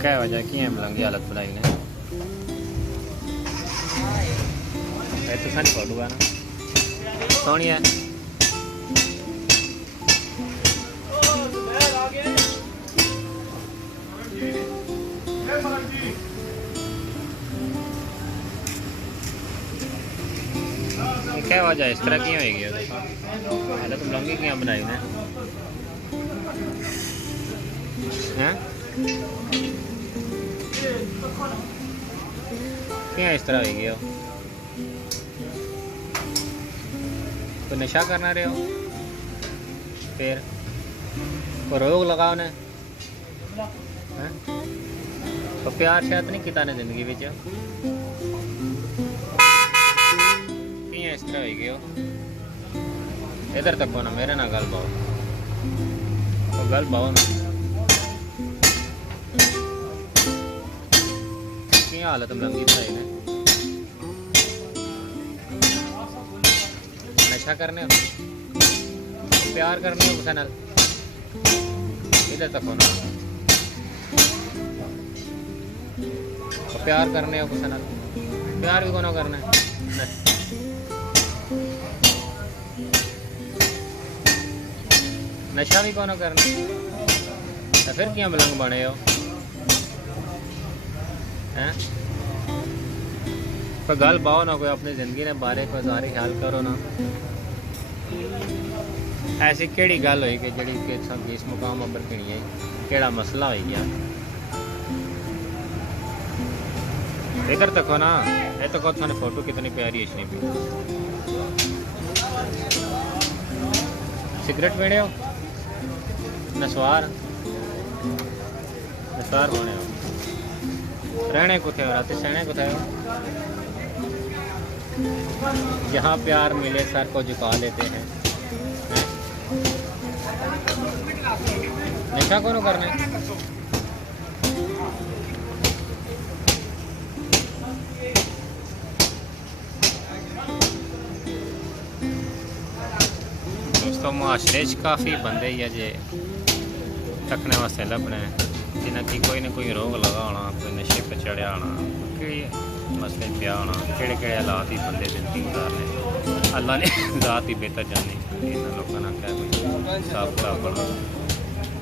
क्या वजह की मलंगी हालत बनाई ने तो सारी फोटो है ना सोनी है क्या वजह इस तरह की होगी हालत मलंगी क्या बनाई ने हैं क्या इस तरह होगी हो तो नशा करना रहे हो फिर को रोग लगाओ ने तो प्यार शायद नहीं किता ने जिंदगी विच किया इस तरह होगी हो इधर तक हो ना मेरे ना गल पाओ तो गल पाओ ना हालत मलंगी बनाई ने नशा करने हो प्यार करने हो किसी नाल इधर तक होना प्यार करने हो किसी नाल प्यार भी कौन करना है नशा भी कौन करना तो फिर क्या मलंग बने हो हैं कोई गल पाओ ना कोई अपनी जिंदगी ने बारे कोई सारी ख्याल करो ना ऐसी केड़ी गल हुई कि जड़ी कि इस मुकाम पर खड़ी है केड़ा मसला हो गया इधर तक हो ना ये तो कहो थाने फोटो कितनी प्यारी है भी सिगरेट पीने हो नस्वार बने हो रहने को थे रात सहने को थे जहाँ प्यार मिले सर को झुका लेते हैं नशा कौन करना दोस्तों मुआशरे काफ़ी बंदे ही जे तकने वास्ते लभने जिन्हें की कोई ना कोई रोग लगा होना कोई नशे पर चढ़िया होना कि मसले पिया होना केड़े हालात ही बंदे जिंदगी गुजारने अल्लाह ने रात ही बेहतर जानी इन्होंने लोगों ने क्या कोई साफ बना